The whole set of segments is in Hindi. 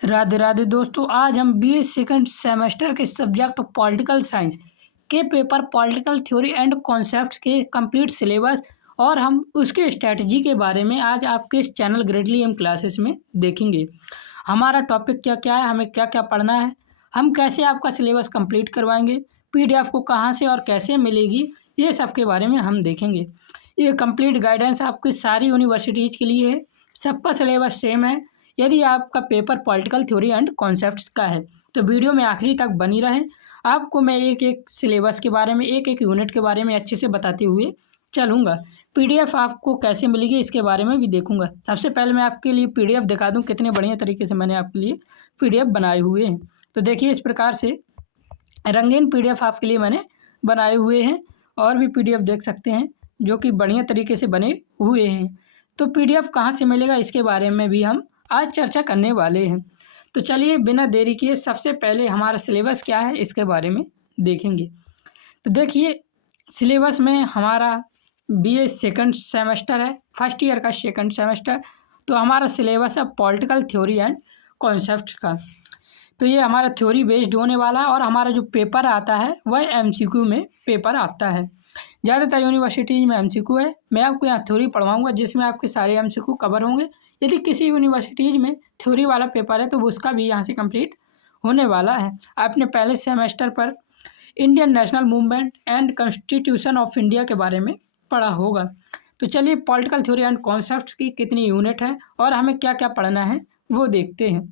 राधे राधे दोस्तों, आज हम बीए सेकंड सेमेस्टर के सब्जेक्ट पॉलिटिकल साइंस के paper political theory and concepts के कंप्लीट सिलेबस और हम उसके स्ट्रेटजी के बारे में आज आपके इस चैनल ग्रेडली एम क्लासेस में देखेंगे। हमारा टॉपिक क्या क्या है, हमें क्या क्या पढ़ना है, हम कैसे आपका सिलेबस कंप्लीट करवाएंगे, पीडीएफ को कहाँ से और कैसे मिलेगी, ये सब के बारे में हम देखेंगे। ये कंप्लीट गाइडेंस आपकी सारी यूनिवर्सिटीज़ के लिए है, सबका सिलेबस सेम है। यदि आपका paper political theory and concepts का है तो वीडियो में आखिरी तक बनी रहें। आपको मैं एक एक सिलेबस के बारे में, एक एक यूनिट के बारे में अच्छे से बताते हुए चलूँगा। पीडीएफ आपको कैसे मिलेगी इसके बारे में भी देखूंगा। सबसे पहले मैं आपके लिए पीडीएफ दिखा दूं, कितने बढ़िया तरीके से मैंने आपके लिए पीडीएफ बनाए हुए हैं। तो देखिए, इस प्रकार से रंगीन पीडीएफ आपके लिए मैंने बनाए हुए हैं, और भी पीडीएफ देख सकते हैं जो कि बढ़िया तरीके से बने हुए हैं। तो पीडीएफ कहाँ से मिलेगा इसके बारे में भी हम आज चर्चा करने वाले हैं। तो चलिए बिना देरी किए सबसे पहले हमारा सिलेबस क्या है इसके बारे में देखेंगे। तो देखिए, सिलेबस में हमारा बीए सेकंड सेमेस्टर है, फर्स्ट ईयर का सेकंड सेमेस्टर। तो हमारा सिलेबस है पॉलिटिकल थ्योरी एंड कॉन्सेप्ट का। तो ये हमारा थ्योरी बेस्ड होने वाला है, और हमारा जो पेपर आता है वह एमसीक्यू में पेपर आता है। ज़्यादातर यूनिवर्सिटीज़ में एमसीक्यू है। मैं आपको यहाँ थ्योरी पढ़वाऊँगा जिसमें आपके सारे एमसीक्यू कवर होंगे। यदि किसी यूनिवर्सिटीज़ में थ्योरी वाला पेपर है तो उसका भी यहाँ से कंप्लीट होने वाला है। आपने पहले सेमेस्टर पर Indian national movement and constitution of India के बारे में पढ़ा होगा। तो चलिए, पॉलिटिकल थ्योरी एंड कॉन्सेप्ट्स की कितनी यूनिट है और हमें क्या क्या पढ़ना है वो देखते हैं।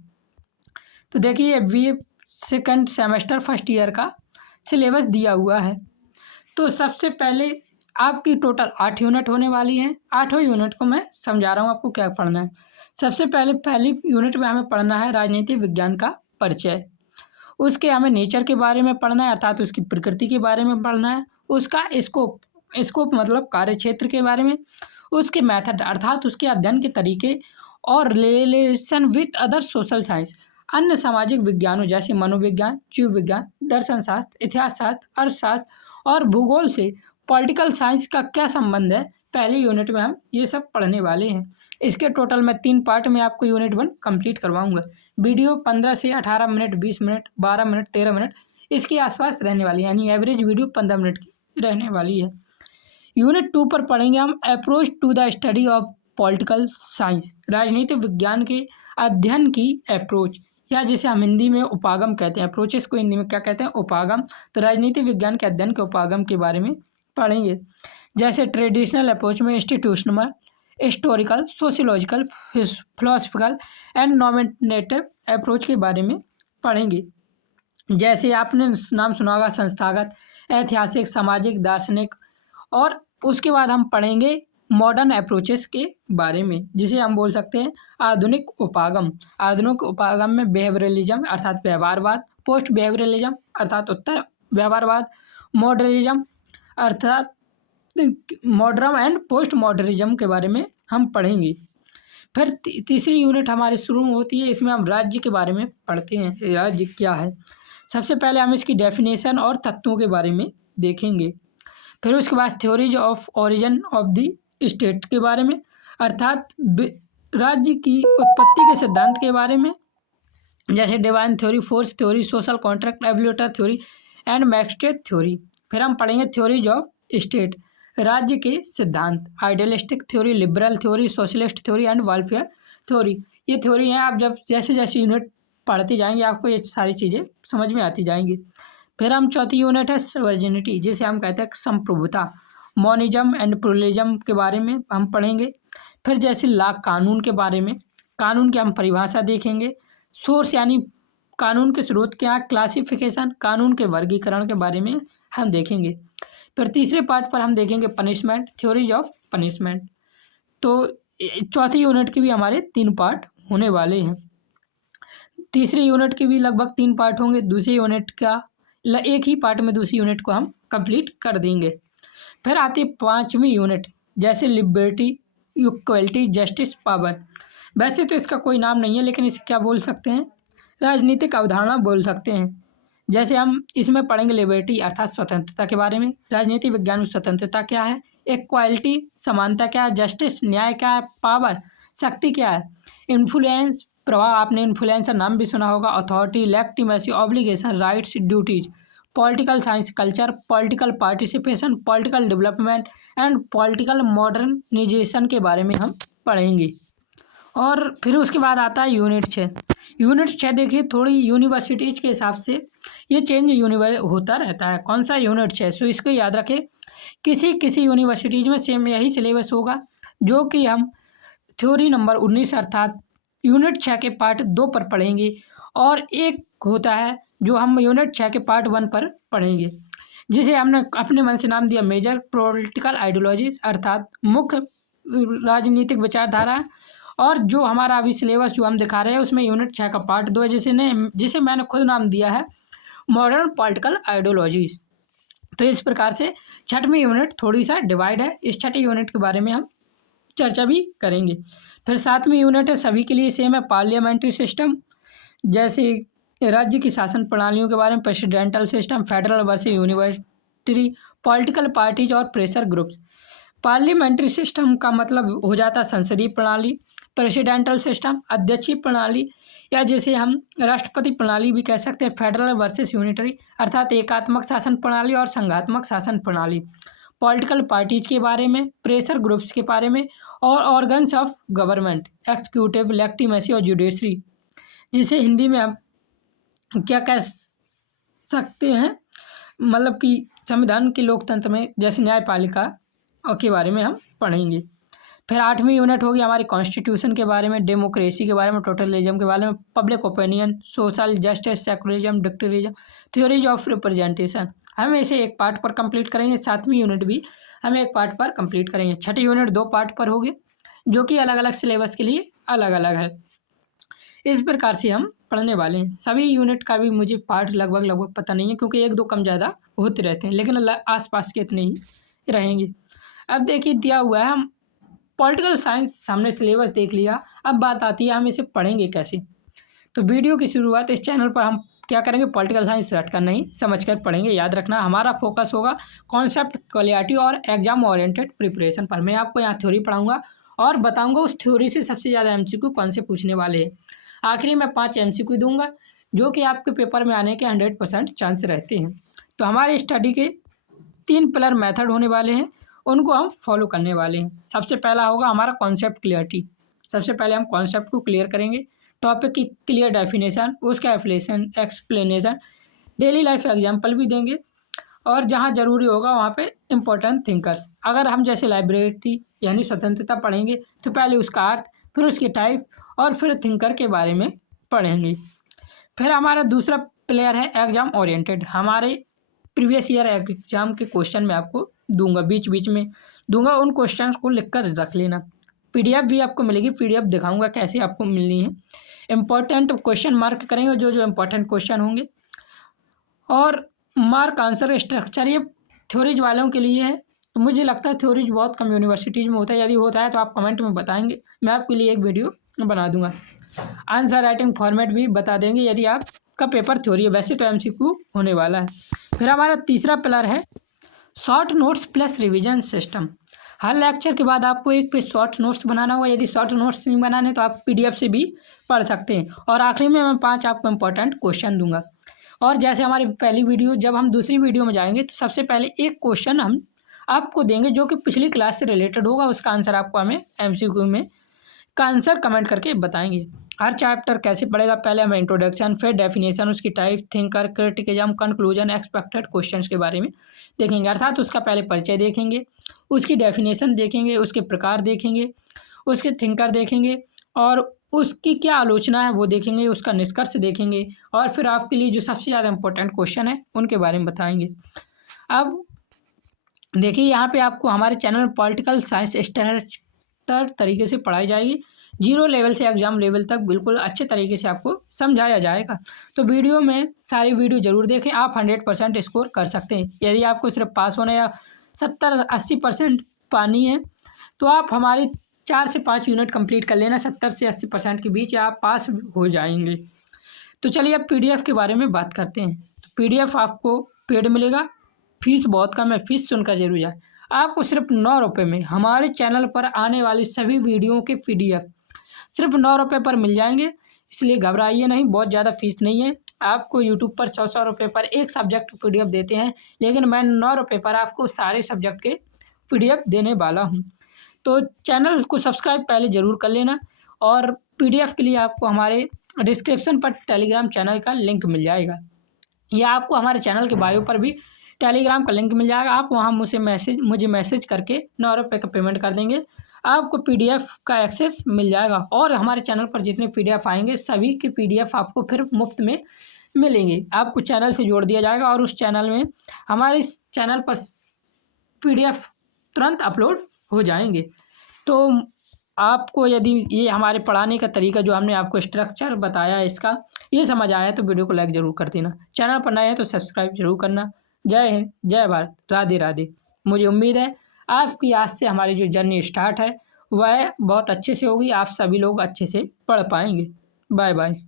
तो देखिए, BA second semester first year का सिलेबस दिया हुआ है। तो सबसे पहले आपकी टोटल 8 यूनिट होने वाली हैं। 8वें यूनिट को मैं समझा रहा हूँ आपको क्या पढ़ना है। सबसे पहले पहली यूनिट में हमें पढ़ना है राजनीतिक विज्ञान का परिचय। उसके हमें नेचर के बारे में पढ़ना है, अर्थात उसकी प्रकृति के बारे में पढ़ना है। उसका स्कोप मतलब कार्य क्षेत्र के बारे में। उसके मेथड अर्थात उसके अध्ययन के तरीके, और relation with other social science, अन्य सामाजिक विज्ञानों जैसे मनोविज्ञान, जीव विज्ञान, दर्शन शास्त्र, इतिहास शास्त्र, अर्थशास्त्र और भूगोल से पॉलिटिकल साइंस का क्या संबंध है। पहले यूनिट में हम ये सब पढ़ने वाले हैं। इसके टोटल मैं 3 पार्ट में आपको यूनिट 1 कंप्लीट करवाऊंगा। वीडियो 15 से 18 मिनट, 20 मिनट, 12 मिनट, 13 मिनट इसके आसपास रहने वाली है, यानी एवरेज वीडियो 15 मिनट की रहने वाली है। यूनिट 2 पर पढ़ेंगे हम approach to the study of political science, राजनीतिक विज्ञान के अध्ययन की अप्रोच, या जिसे हम हिंदी में उपागम कहते हैं। अप्रोचेस को हिंदी में क्या कहते हैं? उपागम। तो राजनीतिक विज्ञान के अध्ययन के उपागम के बारे में पढ़ेंगे, जैसे ट्रेडिशनल अप्रोच में institutional, historical, sociological, philosophical and nominative approach के बारे में पढ़ेंगे। जैसे आपने नाम सुना होगा संस्थागत, ऐतिहासिक, सामाजिक, दार्शनिक। और उसके बाद हम पढ़ेंगे मॉडर्न अप्रोचेस के बारे में, जिसे हम बोल सकते हैं आधुनिक उपागम। आधुनिक उपागम में बिहेवियरलिज्म अर्थात व्यवहारवाद, पोस्ट बिहेवियरलिज्म अर्थात उत्तर व्यवहारवाद, मॉडर्निज्म अर्थात मॉडर्न एंड पोस्ट मॉडर्निज्म के बारे में हम पढ़ेंगे। फिर तीसरी यूनिट हमारी शुरू होती है, इसमें हम राज्य के बारे में पढ़ते हैं। राज्य क्या है? सबसे पहले हम इसकी डेफिनेशन और तत्वों के बारे में देखेंगे। फिर उसके बाद theories of origin of the state के बारे में, अर्थात राज्य की उत्पत्ति के सिद्धांत के बारे में, जैसे divine theory, force theory, social contract, evolutionary theory and magistrate theory. फिर हम पढ़ेंगे थ्योरीज ऑफ स्टेट, राज्य के सिद्धांत, idealistic theory, liberal theory, socialist theory and welfare theory. ये थ्योरी हैं। आप जब जैसे जैसे यूनिट पढ़ते जाएंगे आपको ये सारी चीज़ें समझ में आती जाएंगी। फिर हम चौथी यूनिट है सवर्जिनिटी, जिसे हम कहते हैं संप्रभुता, मॉनिज्म एंड प्लुरलिज्म के बारे में हम पढ़ेंगे। फिर जैसे लॉ, कानून के बारे में, कानून की हम परिभाषा देखेंगे। सोर्स यानी कानून के स्रोत क्या है, क्लासिफिकेशन, कानून के वर्गीकरण के बारे में हम देखेंगे। फिर तीसरे पार्ट पर हम देखेंगे पनिशमेंट, थ्योरीज ऑफ पनिशमेंट। तो चौथी यूनिट के भी हमारे 3 पार्ट होने वाले हैं। तीसरी यूनिट के भी लगभग 3 पार्ट होंगे। दूसरी यूनिट का एक ही पार्ट में दूसरी यूनिट को हम कंप्लीट कर देंगे। फिर आती है 5वीं यूनिट, जैसे लिबर्टी, इक्वलिटी, जस्टिस, पावर। वैसे तो इसका कोई नाम नहीं है, लेकिन इसे क्या बोल सकते हैं? राजनीतिक अवधारणा बोल सकते हैं। जैसे हम इसमें पढ़ेंगे लिबर्टी अर्थात स्वतंत्रता के बारे में, राजनीतिक विज्ञान में स्वतंत्रता क्या है, इक्वालिटी समानता क्या है, जस्टिस न्याय क्या है, पावर शक्ति क्या है, इन्फ्लुएंस प्रभाव, आपने इन्फ्लुएंसर नाम भी सुना होगा। Authority, legitimacy, obligation, rights, duties. Political science, culture, political participation, political development and political modernisation के बारे में हम पढ़ेंगे। और फिर उसके बाद आता है यूनिट 6। यूनिट 6 देखिए, थोड़ी यूनिवर्सिटीज़ के हिसाब से ये चेंज होता रहता है। कौन सा? यूनिट 6। सो इसको याद रखें, किसी किसी यूनिवर्सिटीज़ में सेम यही सिलेबस होगा, जो कि हम थ्योरी नंबर 19 अर्थात यूनिट 6 के पार्ट 2 पर पढ़ेंगे, और एक होता है जो हम यूनिट 6 के पार्ट 1 पर पढ़ेंगे, जिसे हमने अपने मन से नाम दिया मेजर पॉलिटिकल आइडियोलॉजीज अर्थात मुख्य राजनीतिक विचारधारा। और जो हमारा अभी सिलेबस जो हम दिखा रहे हैं उसमें यूनिट 6 का पार्ट 2 है, जिसे मैंने खुद नाम दिया है मॉडर्न पॉलिटिकल आइडियोलॉजीज। तो इस प्रकार से छठवीं यूनिट थोड़ी सा डिवाइड है। इस छठी यूनिट के बारे में हम चर्चा भी करेंगे। फिर 7वीं यूनिट है, सभी के लिए सेम है, पार्लियामेंट्री सिस्टम, जैसे राज्य की शासन प्रणालियों के बारे में, presidential system, federal versus university, political parties और प्रेशर ग्रुप्स। पार्लियामेंट्री सिस्टम का मतलब हो जाता है संसदीय प्रणाली, प्रेसिडेंटल सिस्टम अध्यक्षीय प्रणाली, या जिसे हम राष्ट्रपति प्रणाली भी कह सकते हैं, फेडरल वर्सेस यूनिटरी अर्थात एकात्मक शासन प्रणाली और संघात्मक शासन प्रणाली, पॉलिटिकल पार्टीज के बारे में, प्रेशर ग्रुप्स के बारे में, और ऑर्गन्स ऑफ गवर्नमेंट, एक्सिक्यूटिव, लेगिटिमेसी और जुडिशरी, जिसे हिंदी में हम क्या कह सकते हैं, मतलब कि संविधान के लोकतंत्र में जैसे न्यायपालिका के बारे में हम पढ़ेंगे। फिर 8वीं यूनिट होगी हमारी कॉन्स्टिट्यूशन के बारे में, डेमोक्रेसी के बारे में, टोटलिज्म के बारे में, public opinion, social justice, secularism, dictatorism, theories of representation. हम इसे एक पार्ट पर कंप्लीट करेंगे। 7वीं यूनिट भी हम एक पार्ट पर कंप्लीट करेंगे। छठी यूनिट 2 पार्ट पर होगी, जो कि अलग अलग सिलेबस के लिए अलग अलग है। इस प्रकार से हम पढ़ने वाले हैं। सभी यूनिट का भी मुझे पार्ट लगभग पता नहीं है, क्योंकि एक दो कम ज़्यादा होते रहते हैं, लेकिन आसपास के इतने ही रहेंगे। अब देखिए दिया हुआ है, हम पॉलिटिकल साइंस हमने सिलेबस देख लिया। अब बात आती है हम इसे पढ़ेंगे कैसे। तो वीडियो की शुरुआत इस चैनल पर हम क्या करेंगे, पॉलिटिकल साइंस रट कर नहीं समझ कर पढ़ेंगे। याद रखना हमारा फोकस होगा कॉन्सेप्ट क्लैरिटी और एग्जाम ओरिएंटेड प्रिपरेशन पर। मैं आपको यहाँ थ्योरी पढ़ाऊँगा और बताऊँगा उस थ्योरी से सबसे ज़्यादा MCQ कौन से पूछने वाले हैं। आखिरी में 5 MCQ दूंगा, जो कि आपके पेपर में आने के 100% चांस रहते हैं। तो हमारे स्टडी के 3 पिलर मेथड होने वाले हैं, उनको हम फॉलो करने वाले हैं। सबसे पहला होगा हमारा कॉन्सेप्ट क्लियरिटी। सबसे पहले हम कॉन्सेप्ट को क्लियर करेंगे, टॉपिक की क्लियर डेफिनेशन, उसका एक्सप्लेनेशन, डेली लाइफ एग्जाम्पल भी देंगे, और जहाँ ज़रूरी होगा वहाँ पे इम्पोर्टेंट थिंकर्स। अगर हम जैसे लाइब्रेरी यानी स्वतंत्रता पढ़ेंगे तो पहले उसका अर्थ, फिर उसके टाइप, और फिर थिंकर के बारे में पढ़ेंगे। फिर हमारा दूसरा प्लेयर है एग्जाम ओरिएंटेड। हमारे प्रीवियस ईयर एग्जाम के क्वेश्चन मैं आपको दूंगा, बीच बीच में दूंगा, उन क्वेश्चंस को लिखकर रख लेना। PDF भी आपको मिलेगी, PDF दिखाऊंगा कैसे आपको मिलनी है। इम्पोर्टेंट क्वेश्चन मार्क करेंगे जो जो इम्पोर्टेंट क्वेश्चन होंगे, और मार्क आंसर स्ट्रक्चर ये थ्योरीज वालों के लिए है। तो मुझे लगता है थ्योरीज बहुत कम यूनिवर्सिटीज़ में होता है, यदि होता है तो आप कमेंट में बताएंगे, मैं आपके लिए एक वीडियो बना दूंगा। आंसर राइटिंग फॉर्मेट भी बता देंगे यदि आपका पेपर थ्योरी है, वैसे तो MCQ होने वाला है। फिर हमारा तीसरा पिलर है short notes plus revision system. हर लेक्चर के बाद आपको एक पे शॉर्ट नोट्स बनाना होगा। यदि शॉर्ट नोट्स नहीं बनाने तो आप PDF से भी पढ़ सकते हैं। और आखिरी में मैं 5 आपको इंपॉर्टेंट क्वेश्चन दूंगा। और जैसे हमारी पहली वीडियो, जब हम दूसरी वीडियो में जाएंगे तो सबसे पहले एक क्वेश्चन हम आपको देंगे जो कि पिछली क्लास से रिलेटेड होगा, उसका आंसर आपको हमें MCQ में का आंसर कमेंट करके बताएंगे। हर चैप्टर कैसे पढ़ेगा, पहले हमें इंट्रोडक्शन, फिर डेफिनेशन, उसकी type, thinker, criticism, conclusion, expected questions के बारे में देखेंगे। अर्थात उसका पहले परिचय देखेंगे, उसकी डेफिनेशन देखेंगे, उसके प्रकार देखेंगे, उसके थिंकर देखेंगे, और उसकी क्या आलोचना है वो देखेंगे, उसका निष्कर्ष देखेंगे, और फिर आपके लिए जो सबसे ज़्यादा इंपॉर्टेंट क्वेश्चन है उनके बारे में बताएंगे। अब देखिए यहाँ पे आपको हमारे चैनल में पॉलिटिकल साइंस स्टैंडर्ड तरीके से पढ़ाई जाएगी। 0 लेवल से एग्जाम लेवल तक बिल्कुल अच्छे तरीके से आपको समझाया जाएगा। तो वीडियो में सारी वीडियो ज़रूर देखें, आप 100% स्कोर कर सकते हैं। यदि आपको सिर्फ पास होना या 70-80% पानी है तो आप हमारी 4 से 5 यूनिट कंप्लीट कर लेना, 70 से 80% के बीच आप पास हो जाएंगे। तो चलिए अब PDF के बारे में बात करते हैं। तो PDF आपको पेड मिलेगा, फीस बहुत कम है, फीस सुनकर जरूर जाए। आपको सिर्फ 9 रुपये में हमारे चैनल पर आने वाली सभी वीडियो के PDF सिर्फ 9 रुपये पर मिल जाएंगे। इसलिए घबराइए नहीं, बहुत ज़्यादा फ़ीस नहीं है। आपको यूट्यूब पर 100-100 रुपए पर एक सब्जेक्ट पीडीएफ देते हैं, लेकिन मैं 9 रुपए पर आपको सारे सब्जेक्ट के पीडीएफ देने वाला हूँ। तो चैनल को सब्सक्राइब पहले ज़रूर कर लेना, और पीडीएफ के लिए आपको हमारे डिस्क्रिप्शन पर टेलीग्राम चैनल का लिंक मिल जाएगा, या आपको हमारे चैनल के बायो पर भी टेलीग्राम का लिंक मिल जाएगा। आप वहाँ मुझे मैसेज करके 9 रुपये का पेमेंट कर देंगे, आपको पीडीएफ का एक्सेस मिल जाएगा। और हमारे चैनल पर जितने पीडीएफ आएंगे सभी के पीडीएफ आपको फिर मुफ्त में मिलेंगे। आपको चैनल से जोड़ दिया जाएगा, और उस चैनल में हमारे इस चैनल पर पीडीएफ तुरंत अपलोड हो जाएंगे। तो आपको यदि ये हमारे पढ़ाने का तरीका जो हमने आपको स्ट्रक्चर बताया है इसका, ये समझ आया तो वीडियो को लाइक ज़रूर कर देना। चैनल पर नए हैं तो सब्सक्राइब जरूर करना। जय हिंद, जय भारत, राधे राधे। मुझे उम्मीद है आपकी आज से हमारी जो जर्नी स्टार्ट है वह बहुत अच्छे से होगी, आप सभी लोग अच्छे से पढ़ पाएंगे। Bye bye.